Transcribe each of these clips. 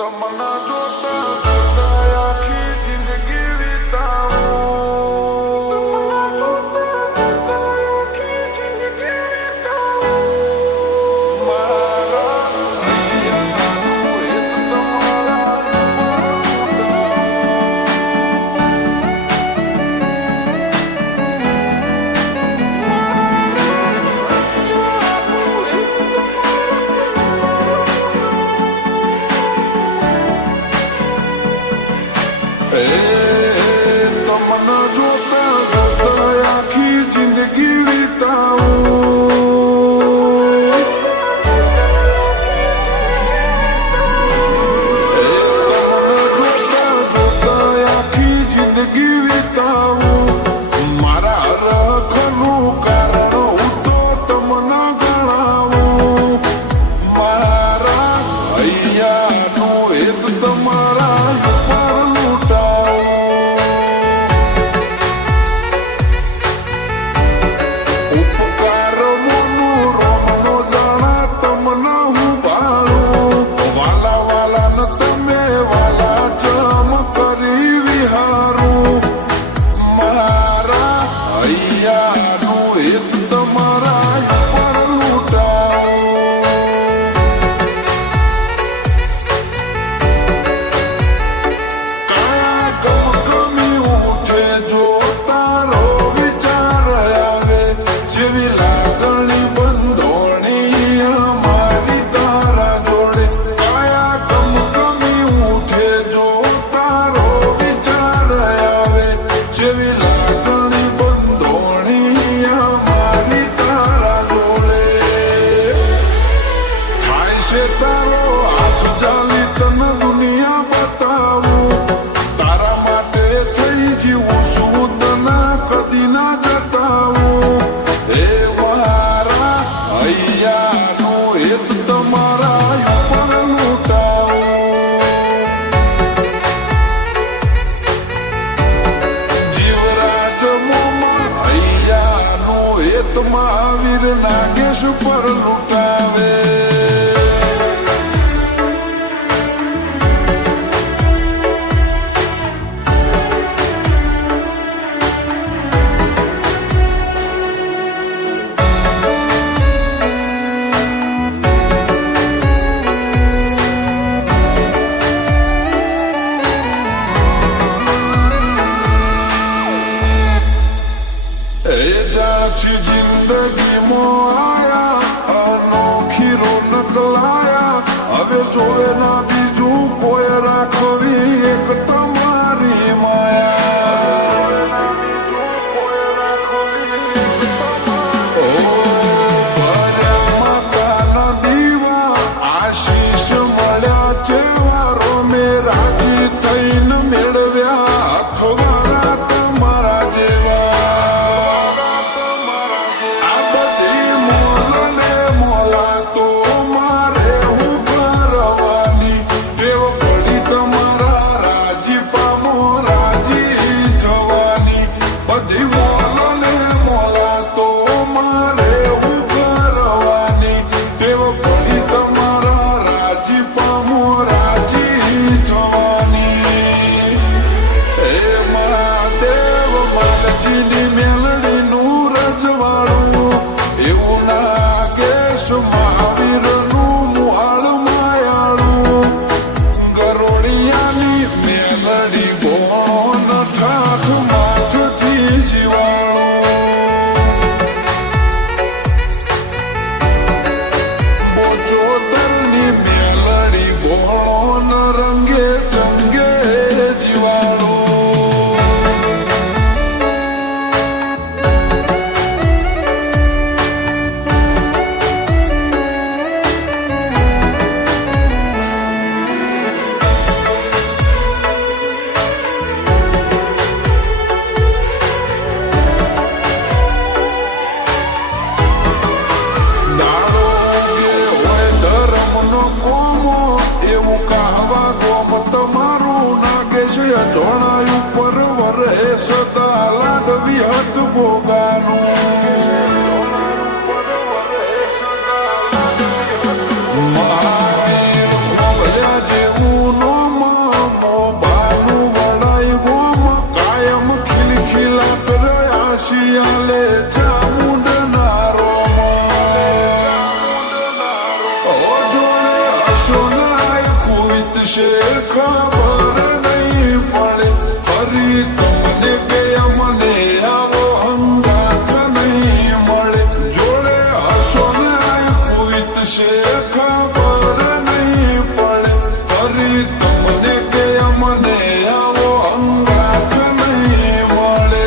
તમના જોતા જોતા આખી જિંદગી વિતાવું તમના જોતા જોતા આખી જિંદગી વિતાવું તમના જોતા જોતા આખી જિંદગી વિતાવું મારા રખનું કારણ હું તો તમના ગણાવું મારા હૈયાનો હેત તમારા મહાવીર નાગેશ પર લૂટાવે જિંદગી મોયા અનોખી રોનક લાયા હવે જોવે ના બીજું કોઈ રાખવી એક તમારી માયા માતાના દીવા આશીષ મળ્યા ચેવારો મેં રાજી થઈને મેળવ્યા અથવારા તમારા જેવા મહાવીરનું મુહાળ માયાળું ગરોળિયાની મેલડી બોણ ઠાઠ માથથી જીવાણું બોચોદરની મેલડી બોણ રંગે ચંગે જીવાણું જોણાયું પર વરે સદા લાડવી હત ભોગાનું મારે જેવું છે ખબર નહીં પડે ફરી તમને કે મને આવો હંગાત નહીં મળે જોડે હસો ને પૂરિત છે ખબર નહીં પડે ફરી તમને કે મને આવો હંગાત નહીં મળે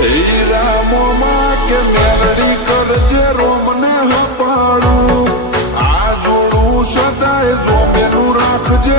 હીરામોમાં કે મેરડી કરજે રોમને હપાડું આ જોડું સદાય જોમેનું રાખજે